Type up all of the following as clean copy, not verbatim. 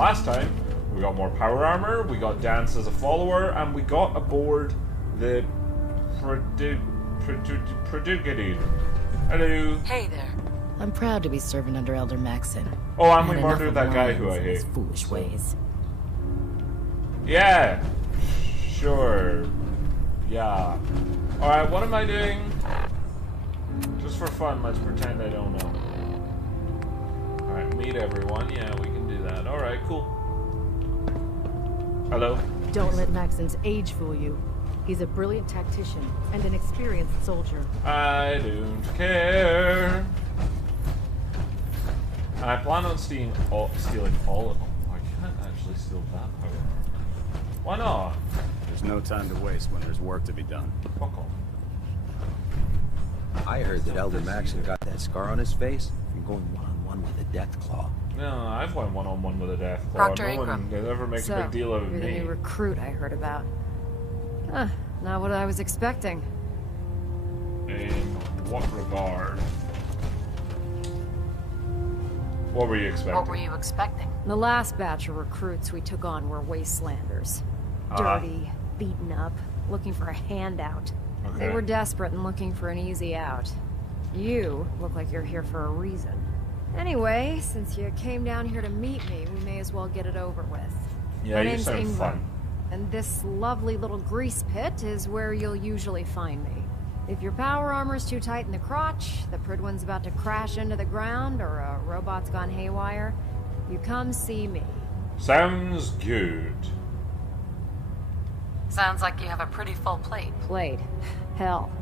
last time. We got more power armor, we got Dance as a follower, and we got aboard the Predwin. Hello. Hey there. I'm proud to be serving under Elder Maxon. Oh, and we Had murdered enough that guy who I alliance in his hate. Foolish ways. Yeah. Sure. Yeah. Alright, what am I doing? Just for fun, let's pretend I don't know. Alright, meet everyone. Yeah, we can do that. Alright, cool. Hello? Don't let Maxon's age fool you. He's a brilliant tactician and an experienced soldier. I don't care. I plan on stealing all of them. I can't actually steal that power. Why not? There's no time to waste when there's work to be done. Fuck off. I heard that Elder Maxon got that scar on his face from going one-on-one with a Deathclaw. No, I've went one-on-one with a death claw. Proctor No Ingram. one ever makes So, a big deal of you're the me. new recruit I heard about. Huh, not what I was expecting. In what regard? What were you expecting? What were you expecting? The last batch of recruits we took on were wastelanders. Dirty, beaten up, looking for a handout. Okay. They were desperate and looking for an easy out. You look like you're here for a reason. Anyway, since you came down here to meet me, we may as well get it over with. Yeah, My you name's sound Ingram, fun. and this lovely little grease pit is where you'll usually find me. If your power armor's too tight in the crotch, the Predwin's about to crash into the ground, or a robot's gone haywire, you come see me. Sounds good. Sounds like you have a pretty full plate. Plate. Hell,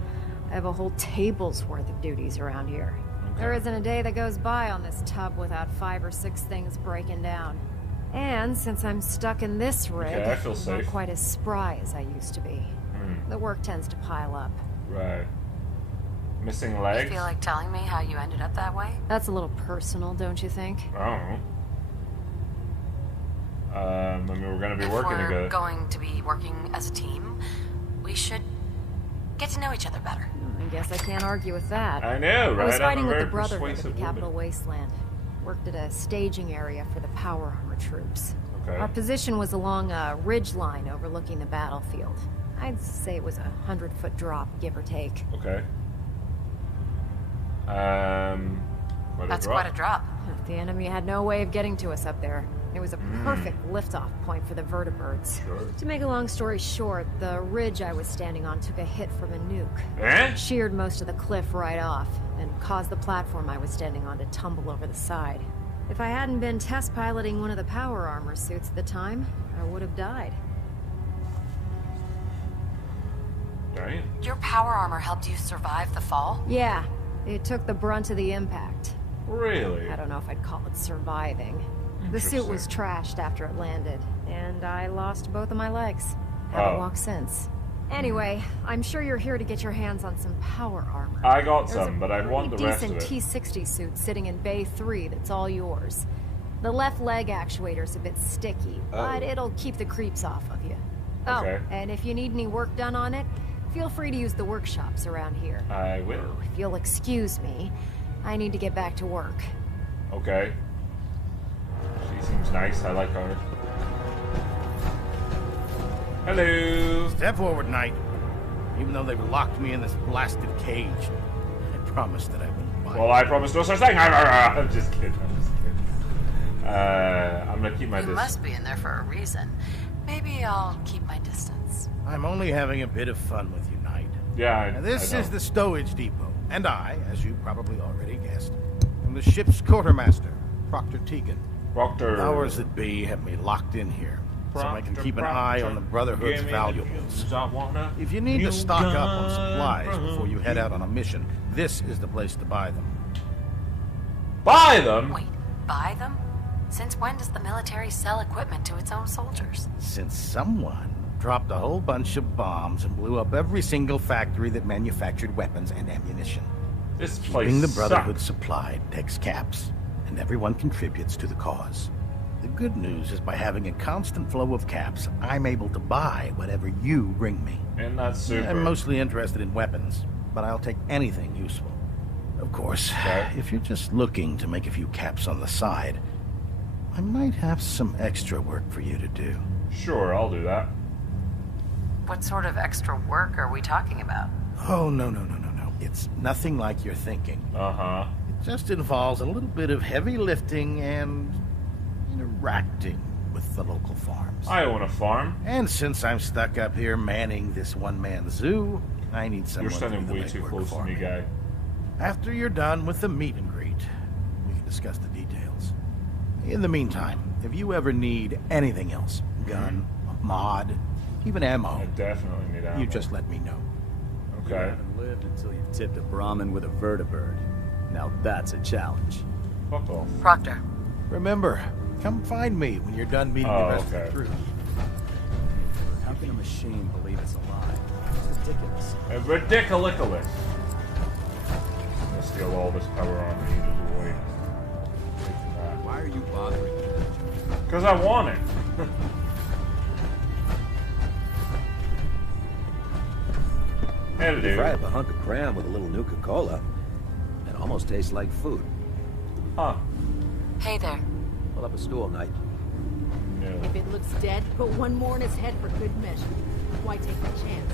I have a whole table's worth of duties around here. There isn't a day that goes by on this tub without 5 or 6 things breaking down. And since I'm stuck in this rig, Okay, I feel I'm safe. not quite as spry as I used to be. The work tends to pile up. Right. Missing You legs? feel like telling me how you ended up that way? That's a little personal, don't you think? I don't know. I mean, we're gonna be If working we're together. going to be working as a team, we should get to know each other better. I guess I can't argue with that. I know, right? I was I'm fighting a with very the Brotherhood at the persuasive Capital woman. Wasteland. Worked at a staging area for the power armor troops. Okay. Our position was along a ridge line overlooking the battlefield. I'd say it was a 100-foot drop, give or take. Okay. That's quite a drop. The enemy had no way of getting to us up there. It was a perfect liftoff point for the vertibirds. Sure. To make a long story short, the ridge I was standing on took a hit from a nuke. Eh? Sheared most of the cliff right off, and caused the platform I was standing on to tumble over the side. If I hadn't been test piloting one of the power armor suits at the time, I would have died. Right. Your power armor helped you survive the fall? Yeah, it took the brunt of the impact. Really? I don't know if I'd call it surviving. The suit was trashed after it landed, and I lost both of my legs. Haven't walked since. Anyway, I'm sure you're here to get your hands on some power armor. I got There's some, but I'd want the rest of decent it. T-60 suit sitting in Bay 3 that's all yours. The left leg actuator's a bit sticky, but it'll keep the creeps off of you. Oh, Okay. and if you need any work done on it, feel free to use the workshops around here. I will. If you'll excuse me, I need to get back to work. Okay. She seems nice. I like her. Hello. Step forward, Knight. Even though they've locked me in this blasted cage, I promised that I wouldn't bite. Well, I promise no such thing. I'm just kidding. I'm just kidding. I'm gonna keep my You distance. must be in there for a reason. Maybe I'll keep my distance. I'm only having a bit of fun with you, Knight. Yeah, And this I know. is the stowage depot, and I, as you probably already guessed, am the ship's quartermaster, Proctor Tegan. Proctor. Powers that be have me locked in here, so I can keep an eye on the Brotherhood's valuables. If you need to stock up on supplies before you head out on a mission, this is the place to buy them. Buy them. Wait, buy them? Since when does the military sell equipment to its own soldiers? Since someone dropped a whole bunch of bombs and blew up every single factory that manufactured weapons and ammunition. This place Keeping the Brotherhood sucks. supplied takes caps, and everyone contributes to the cause. The good news is by having a constant flow of caps, I'm able to buy whatever you bring me. And that's super. I'm mostly interested in weapons, but I'll take anything useful. Of course, Okay. if you're just looking to make a few caps on the side, I might have some extra work for you to do. Sure, I'll do that. What sort of extra work are we talking about? Oh, no. It's nothing like you're thinking. Uh-huh. It just involves a little bit of heavy lifting and interacting with the local farms. I own a farm. And since I'm stuck up here manning this one-man zoo, I need someone You're standing to do the way too legwork close to for me, guy. After you're done with the meet and greet, we can discuss the details. In the meantime, if you ever need anything else, gun, mod, even ammo, I definitely need ammo. you just let me know. You Okay. haven't lived until you've tipped a Brahmin with a vertibird. Now that's a challenge. Fuck off. Proctor. Remember, come find me when you're done meeting the rest of okay. the crew. How can a machine believe it's alive? It's ridiculous. Ridiculous. I'm gonna steal all this power armor he just away. Why are you bothering me? Because I want it. Hey, dude. Fry up a hunk of cram with a little Nuka-Cola. It almost tastes like food. Huh. Hey there. Pull up a stool, Knight. No. If it looks dead, put one more in his head for good measure. Why take the chance?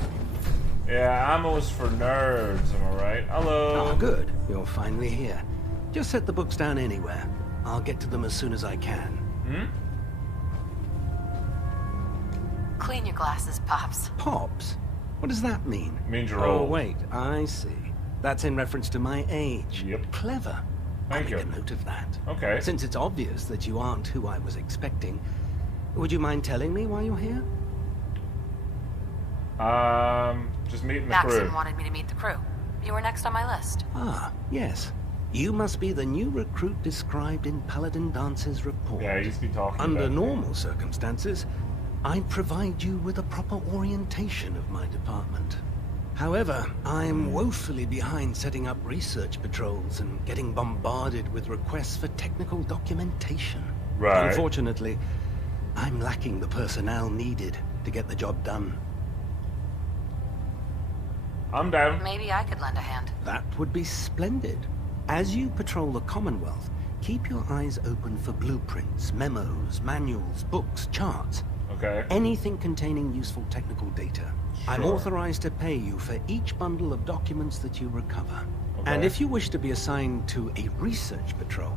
Yeah, ammo's for nerds, am I right? Hello. Oh, good. You're finally here. Just set the books down anywhere. I'll get to them as soon as I can. Hmm? Clean your glasses, Pops. Pops? What does that mean? Means you're Oh, old. wait. I see. That's in reference to my age. Yep. Clever. Thank I'll you. make a note of that. Okay. Since it's obvious that you aren't who I was expecting, would you mind telling me why you're here? Just meeting the Maxon crew. wanted me to meet the crew. You were next on my list. Ah, yes. You must be the new recruit described in Paladin Dance's report. Yeah, he's been talking Under about me. normal circumstances, I'd provide you with a proper orientation of my department. However, I'm woefully behind setting up research patrols and getting bombarded with requests for technical documentation. Right. Unfortunately, I'm lacking the personnel needed to get the job done. I'm down. Maybe I could lend a hand. That would be splendid. As you patrol the Commonwealth, keep your eyes open for blueprints, memos, manuals, books, charts. Okay. Anything containing useful technical data. I'm Sure. authorized to pay you for each bundle of documents that you recover. Okay. And if you wish to be assigned to a research patrol,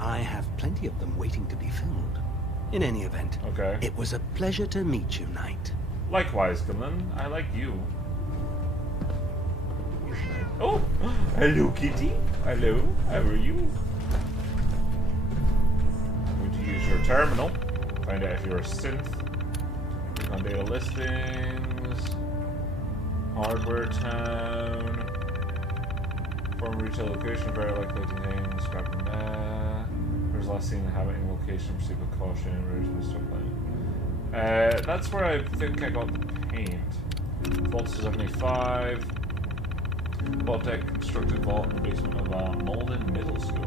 I have plenty of them waiting to be filled. In any event, Okay. it was a pleasure to meet you, Knight. Likewise, Gimlin. I like you. Oh! Hello, Kitty. Hello. How are you? I'm going to use your terminal. Find out if you're a synth. On data listings. Hardware town. Former retail location, very likely to contain scrap and there's last seen inhabiting location, proceed with caution, original stuff like that's where I think I got the paint. Vault 75. Vault deck constructed vault in the basement of Malden Middle School.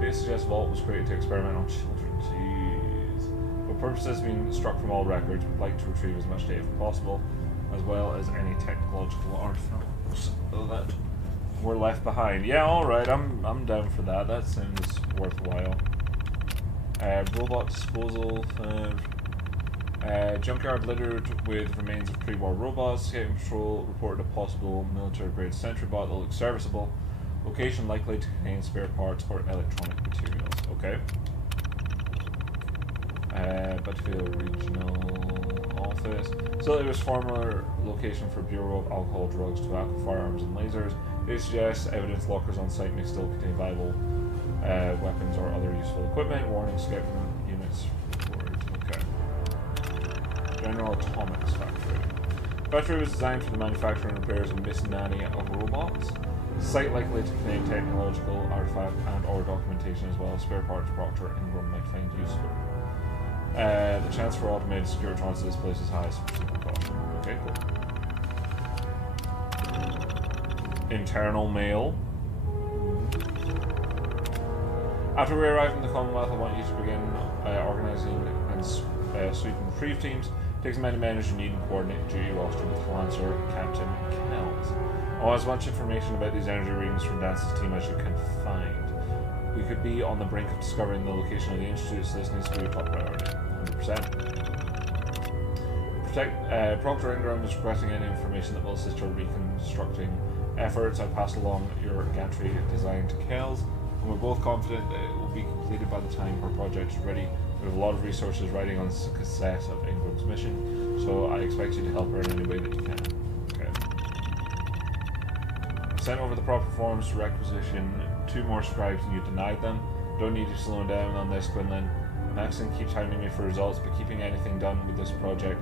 Data suggests vault was created to experiment on children. Jeez. For purposes being struck from all records, we'd like to retrieve as much data as possible, as well as any technological artifacts that were left behind. Yeah, alright, I'm down for that. That sounds worthwhile. Robot disposal. Junkyard littered with remains of pre-war robots. Scouting patrol reported a possible military-grade sentry bot that looks serviceable. Location likely to contain spare parts or electronic materials. Okay. Butterfield Regional Office. So it was former location for Bureau of Alcohol, Drugs, Tobacco, Firearms, and Lasers. It suggests evidence lockers on site may still contain viable weapons or other useful equipment. Warning: scouting units reported. Okay. General Atomics Factory. Factory was designed for the manufacture and repairs of misnania of robots. Site likely to contain technological artifact and or documentation as well as spare parts Proctor and Ingram might find useful. The chance for automated securitrons to this place is high, so proceed with caution. Okay, cool. Internal mail. After we arrive in the Commonwealth, I want you to begin organizing and sweeping retrieve teams. Take as many men as you need and coordinate duty roster with Lancer, Captain, and Kells. I want as much information about these energy readings from Dance's team as you can find. we could be on the brink of discovering the location of the Institute, so this needs to be a top priority. 100%. Proctor Ingram is requesting any information that will assist your reconstructing efforts. I passed along your gantry design to Kells, and we're both confident that it will be completed by the time our project is ready. We have a lot of resources riding on the success of Ingram's mission, so I expect you to help her in any way that you can. Okay. I've sent over the proper forms to requisition 2 more scribes and you denied them. Don't need you slowing down on this, Quinlan. Maxon keeps hounding me for results, but keeping anything done with this project,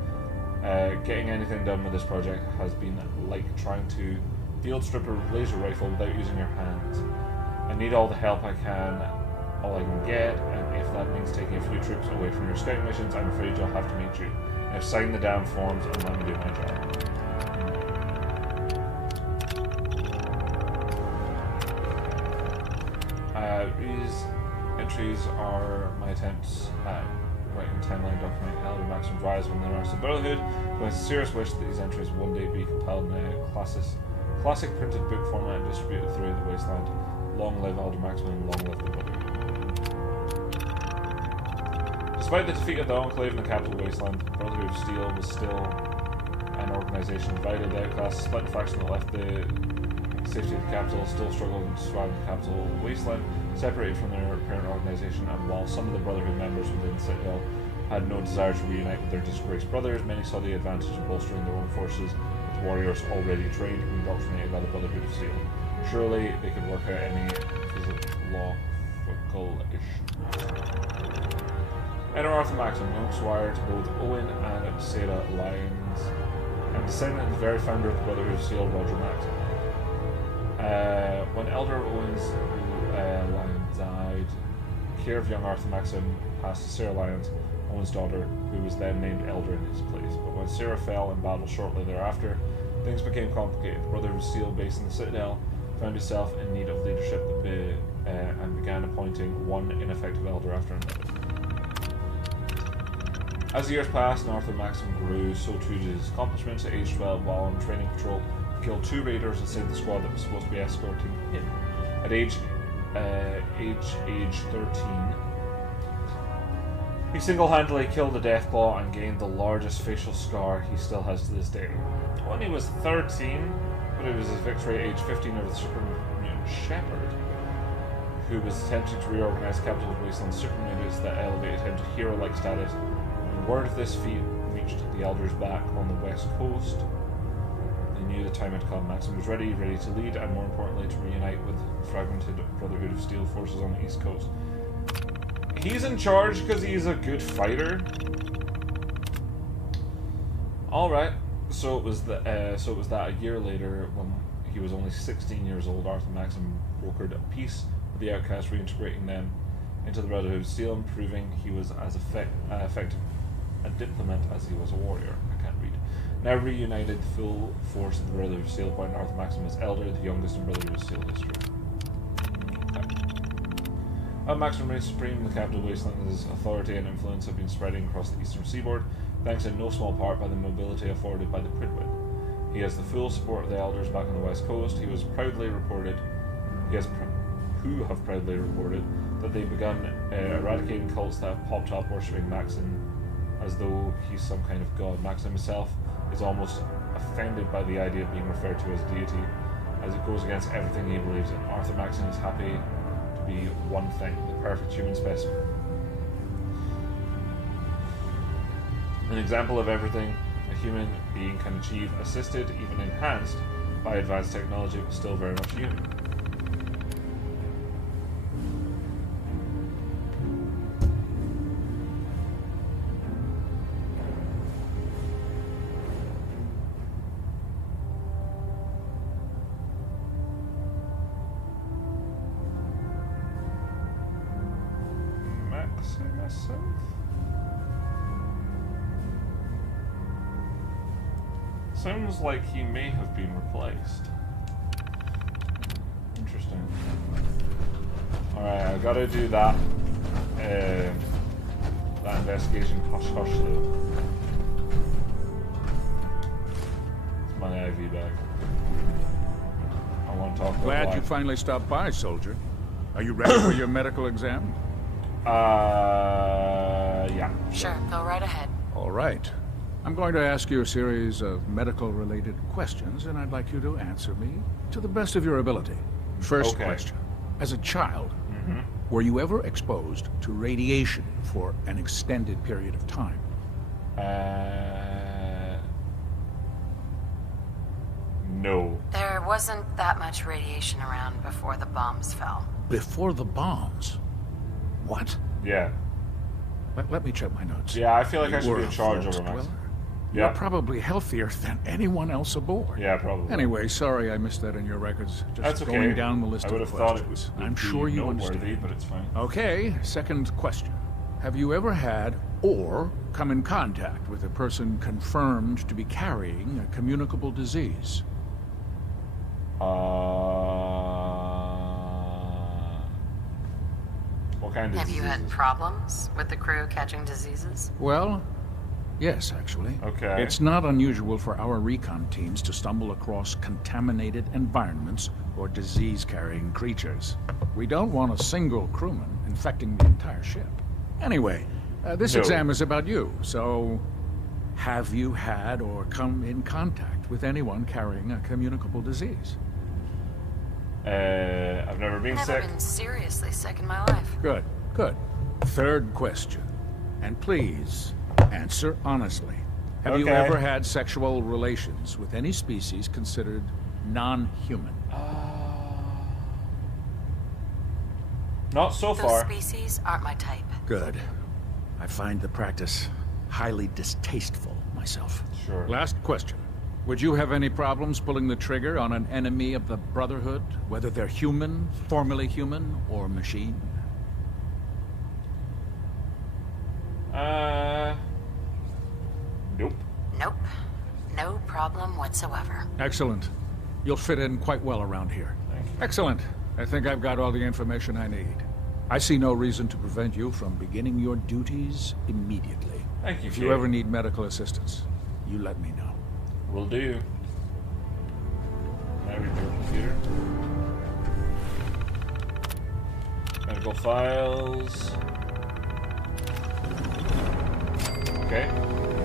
getting anything done with this project has been like trying to field strip a laser rifle without using your hands. I need all the help I can, all I can get, and if that means taking a few troops away from your scouting missions, I'm afraid you'll have to meet you. Now sign the damn forms and let me do my job. These entries are my attempts at writing a timeline document Elder Maxim's rise when they rise to Brotherhood, with a serious wish that these entries one day be compiled in a classic printed book format and distributed throughout the wasteland. Long live Elder Maxim and long live the Brotherhood. Despite the defeat of the Enclave in the capital wasteland, the Brotherhood of Steel was still an organisation divided. The outcast split faction that left the safety of the capital still struggled to survive the capital wasteland, separated from their parent organisation, and while some of the Brotherhood members within the Citadel had no desire to reunite with their disgraced brothers, many saw the advantage of bolstering their own forces with warriors already trained and indoctrinated by the Brotherhood of Steel. Surely they could work out any philosophical issue. Enter Arthur Maxim, young squire to both Owen and Sarah Lyons, and descendant of the very founder of the Brotherhood of Steel, Roger Maxim. When Elder Owen's Lion died, care of young Arthur Maxim passed to Sarah Lyons, Owen's daughter, who was then named Elder in his place. But when Sarah fell in battle shortly thereafter, things became complicated. The Brotherhood of Steel, based in the Citadel, found itself in need of leadership and began appointing one ineffective elder after another. As the years passed and Arthur Maxim grew, so too did his accomplishments. At age 12, while on training patrol, he killed 2 raiders and saved the squad that was supposed to be escorting him. At age 13, he single-handedly killed a Deathclaw and gained the largest facial scar he still has to this day. When he was 13, but it was his victory at age 15 over the Super Mutant Shepherd, who was attempting to reorganize Capital's Wasteland super mutants that elevated him to hero-like status. When word of this feat reached the Elders back on the west coast, they knew the time had come. Maxim was ready to lead, and more importantly, to reunite with the fragmented Brotherhood of Steel forces on the east coast. He's in charge because he's a good fighter. All right. So it was that a year later, when he was only 16 years old, Arthur Maxim brokered a peace with the outcasts, reintegrating them into the Brotherhood of Steel, and proving he was as effective a diplomat as he was a warrior. I can't read. Now reunited, the full force of the Brotherhood of Steel appointed Arthur Maxim as Elder, the youngest in Brotherhood of Steel history. Maxim reigned supreme in the capital wasteland. His authority and influence have been spreading across the eastern seaboard, thanks in no small part by the mobility afforded by the Predwin. He has the full support of the elders back on the west coast. Who have proudly reported that they've begun eradicating cults that have popped up worshipping Maxim as though he's some kind of god. Maxim himself is almost offended by the idea of being referred to as deity, as it goes against everything he believes in. Arthur Maxim is happy to be one thing, the perfect human specimen. An example of everything a human being can achieve, assisted, even enhanced, by advanced technology, but still very much human. Sounds like he may have been replaced. Interesting. Alright, I gotta do that. That investigation hush though. It's my IV bag. I want to talk about Glad you finally stopped by, soldier. Are you ready for your medical exam? Yeah. Sure, go right ahead. All right. I'm going to ask you a series of medical-related questions, and I'd like you to answer me to the best of your ability. First question. As a child, were you ever exposed to radiation for an extended period of time? No. There wasn't that much radiation around before the bombs fell. Before the bombs? What? Yeah. Let me check my notes. Yeah, I feel like You I should were be in charge a over vault myself. dweller? Yeah. You're probably healthier than anyone else aboard. Yeah, probably. Anyway, sorry I missed that in your records. Just That's okay. going down the list I of would have questions. thought it was I'm sure you noteworthy, understand. but it's fine. Okay, second question. Have you ever had or come in contact with a person confirmed to be carrying a communicable disease? What kind of Have you had diseases? problems with the crew catching diseases? Well, yes, actually. Okay. It's not unusual for our recon teams to stumble across contaminated environments or disease-carrying creatures. We don't want a single crewman infecting the entire ship. Anyway, this No. exam is about you, so have you had or come in contact with anyone carrying a communicable disease? I've never been Never sick. been seriously sick in my life. Good, good. Third question. And please, answer honestly. Have you Okay. ever had sexual relations with any species considered non-human? Not so Those far. species aren't my type. Good. I find the practice highly distasteful myself. Sure. Last question. Would you have any problems pulling the trigger on an enemy of the Brotherhood, whether they're human, formerly human, or machine? Nope. Nope. No problem whatsoever. Excellent. You'll fit in quite well around here. Thank you. Excellent. I think I've got all the information I need. I see no reason to prevent you from beginning your duties immediately. Thank you, If Kate. you ever need medical assistance, you let me know. Will do. Now read your computer. Medical files. Okay.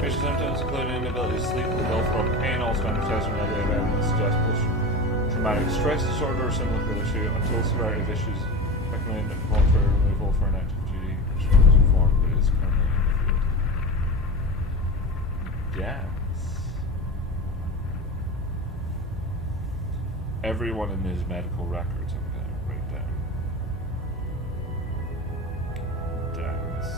Patient symptoms include inability to sleep, from pain, all standard tests from negative evidence suggest post-traumatic stress disorder or similar issue. Until severity of issues, recommend voluntary removal for an active duty, which is informed, but is currently in. Yes. Everyone in his medical records, I'm going to write down. Dance.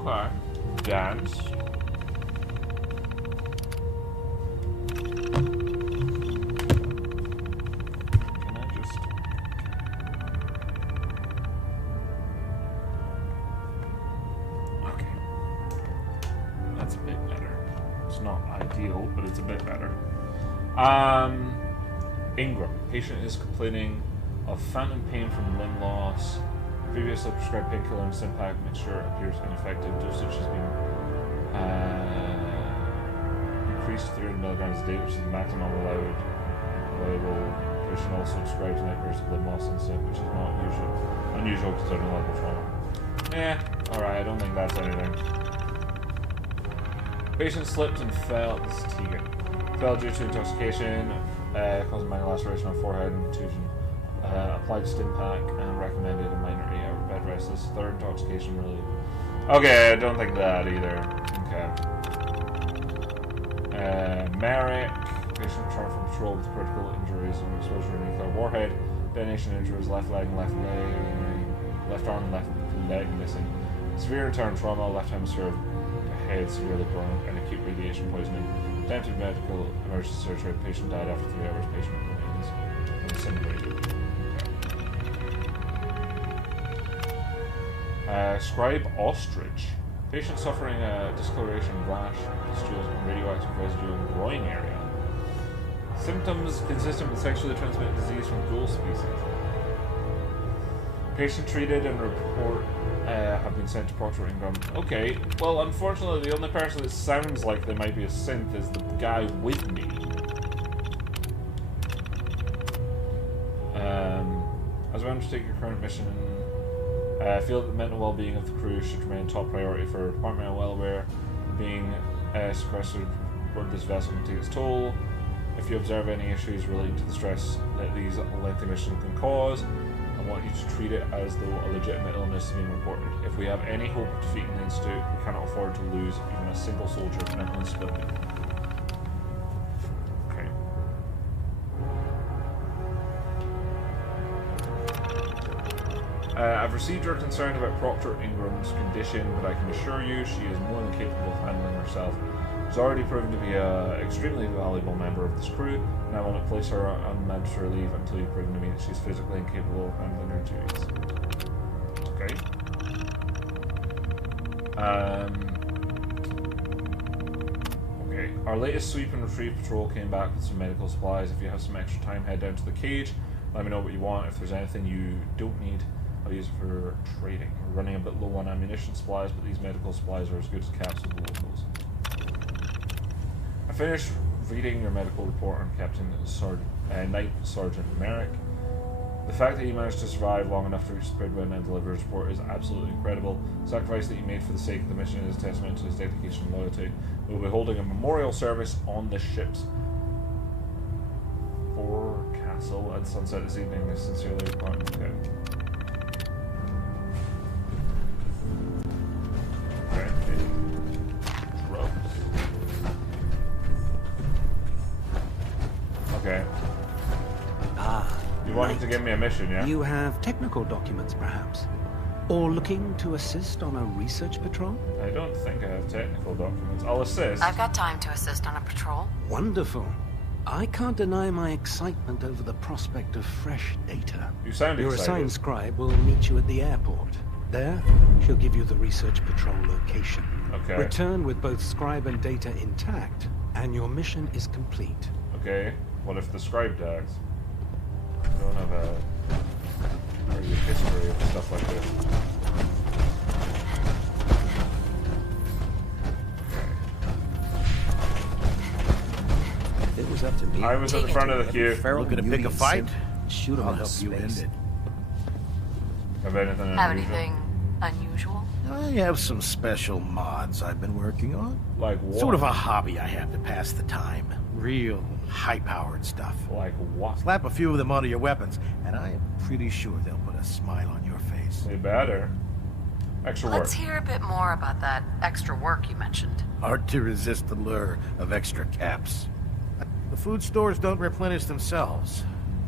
Okay. Dance. Can I just... Okay. That's a bit better. It's not ideal, but it's a bit better. Ingram. Patient is complaining of phantom pain from limb loss. Previously prescribed painkiller and Simpac mixture appears ineffective. Dosage has been increased to 300 milligrams a day, which is the maximum allowed. Patient also describes nightmares of limb loss and sick, which is not unusual considering level trauma. Alright, I don't think that's anything. Patient slipped and fell. This is Tegan. Fell due to intoxication, causing minor laceration on forehead and contusion. Applied Stimpack and recommended a minor 8-hour bed rest. This third intoxication really. Okay, I don't think that either. Okay. Merrick. Patient returned from patrol with critical injuries and exposure to nuclear warhead. Detonation injuries, left leg and left arm and left leg missing. Severe return trauma, left hemisphere of head severely burned, and acute radiation poisoning. Attempted medical emergency surgery. Patient died after 3 hours. Patient remains incinerated. Scribe Ostrich. Patient suffering a discoloration, rash, pustules, and radioactive residue in the groin area. Symptoms consistent with sexually transmitted disease from ghoul species. Patient treated and report have been sent to Proctor Ingram. Okay, well, unfortunately, the only person that sounds like they might be a synth is the guy with me. As we undertake your current mission, I feel that the mental well-being of the crew should remain top priority for Department of Welfare. Being sequestered aboard this vessel can take its toll. If you observe any issues relating to the stress that these lengthy missions can cause, I want you to treat it as though a legitimate illness is being reported. If we have any hope of defeating the Institute, we cannot afford to lose even a single soldier of mental instability. Okay. I've received your concern about Proctor Ingram's condition, but I can assure you she is more than capable of handling herself. She's already proven to be an extremely valuable member of this crew, and I want to place her on mandatory leave until you've proven to me that she's physically incapable of handling her duties. Okay. Okay. Our latest sweep and retrieve patrol came back with some medical supplies. If you have some extra time, head down to the cage. Let me know what you want. If there's anything you don't need, I'll use it for trading. We're running a bit low on ammunition supplies, but these medical supplies are as good as caps with the locals. I finished reading your medical report on Captain Knight Sergeant Merrick. The fact that you managed to survive long enough to reach Predwin and deliver his report is absolutely incredible. The sacrifice that you made for the sake of the mission is a testament to his dedication and loyalty. We'll be holding a memorial service on the ships. For Castle at sunset this evening. Sincerely, Department. Okay. Okay. You wanted to give me a mission, yeah? You have technical documents, perhaps? Or looking to assist on a research patrol? I don't think I have technical documents. I'll assist. I've got time to assist on a patrol. Wonderful. I can't deny my excitement over the prospect of fresh data. You sound excited. Your assigned scribe will meet you at the airport. There, she'll give you the research patrol location. Okay. Return with both scribe and data intact, and your mission is complete. Okay. What if the scribe dies? I don't have a history of stuff like this. If it was up to me, I was at the front of the queue. Looking to pick a fight? Shoot him I'll in help you end it. Have anything unusual? Have anything unusual? I have some special mods I've been working on. Like what? Sort of a hobby I have to pass the time. Real high-powered stuff. Like what? Slap a few of them onto your weapons, and I am pretty sure they'll put a smile on your face. They better. Extra work. Let's hear a bit more about that extra work you mentioned. Hard to resist the lure of extra caps. The food stores don't replenish themselves,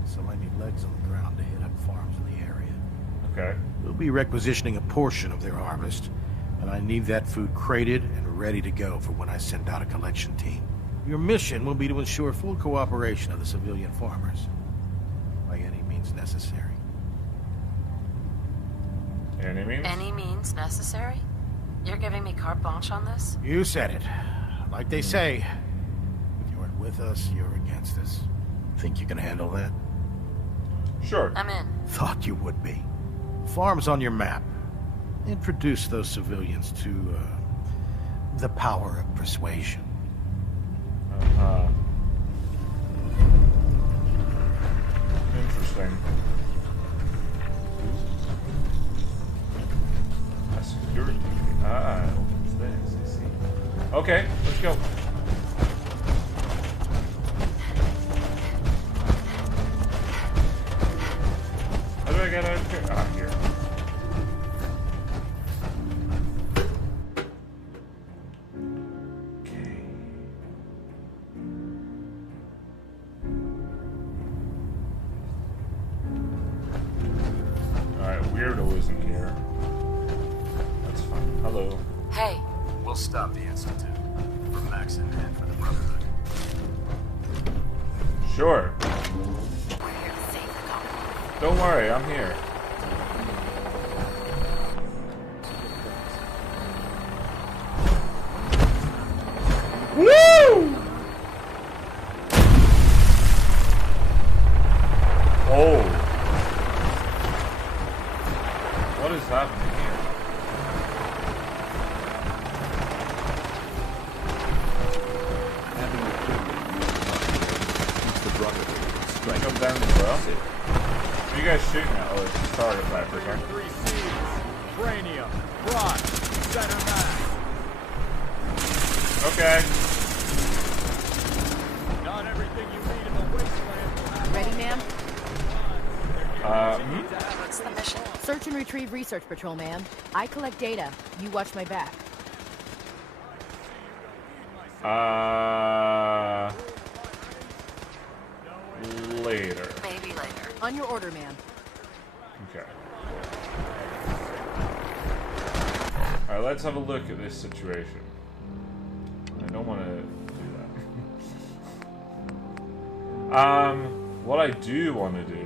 so I need legs on the ground to hit up farms in the area. Okay. We'll be requisitioning a portion of their harvest, and I need that food crated and ready to go for when I send out a collection team. Your mission will be to ensure full cooperation of the civilian farmers, by any means necessary. Any means? Any means necessary? You're giving me carte blanche on this? You said it. Like they say, if you aren't with us, you're against us. Think you can handle that? Sure. I'm in. Thought you would be. Farms on your map. Introduce those civilians to, the power of persuasion. Interesting. A security. Ah, it opens this. I see. Okay, let's go. How do I get out of here? Ah, here. Weirdo isn't here. That's fine. Hello. Hey. We'll stop the Institute. For Maxon and for the Brotherhood. Sure. We're here to save the colony. Don't worry, I'm here. Woo! Oh. Jump down as well. What are you guys shooting at? Oh, it's a target practice, huh? 3 C's. Cranium. Front. Center mass. Okay. Not everything you need in the wasteland will have. Ready, ma'am? What's the mission? Search and retrieve research patrol, ma'am. I collect data. You watch my back. Later. Maybe later. On your order, ma'am. Okay. Alright, let's have a look at this situation. I don't want to do that. What I do want to do...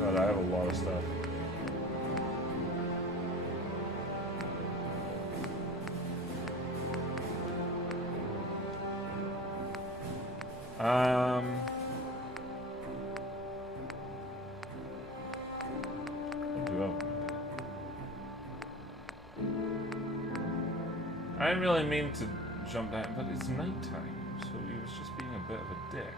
God, I have a lot of stuff. I didn't really mean to jump down, but it's nighttime, so he was just being a bit of a dick.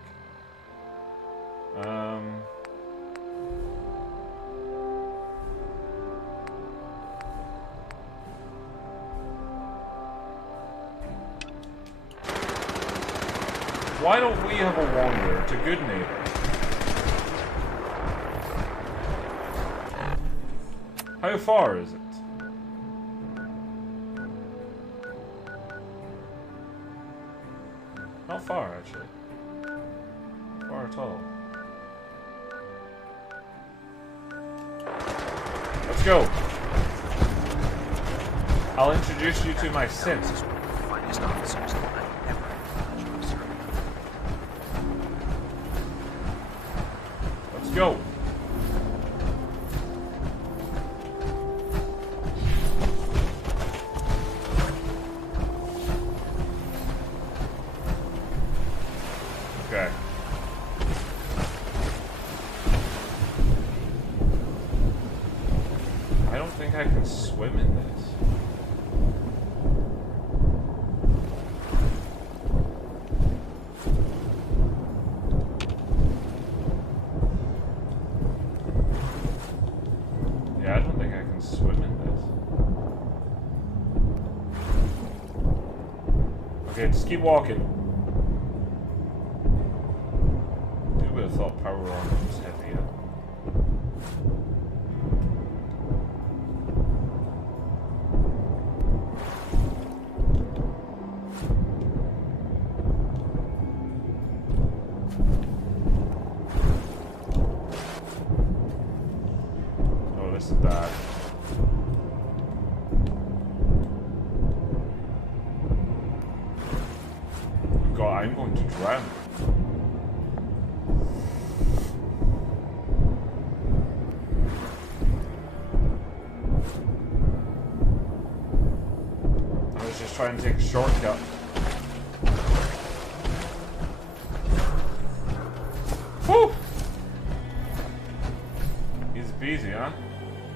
Why don't we have a wanderer to good neighbor? How far is it? Not far, actually. Not far at all. Let's go. I'll introduce you to my synth. Finest officers that I ever had. Let's go. Okay. I don't think I can swim in this. Yeah, I don't think I can swim in this. Okay, just keep walking. I would have thought power armor was heavier. Oh, this is bad. God, I'm going to drown. I was just trying to take a shortcut.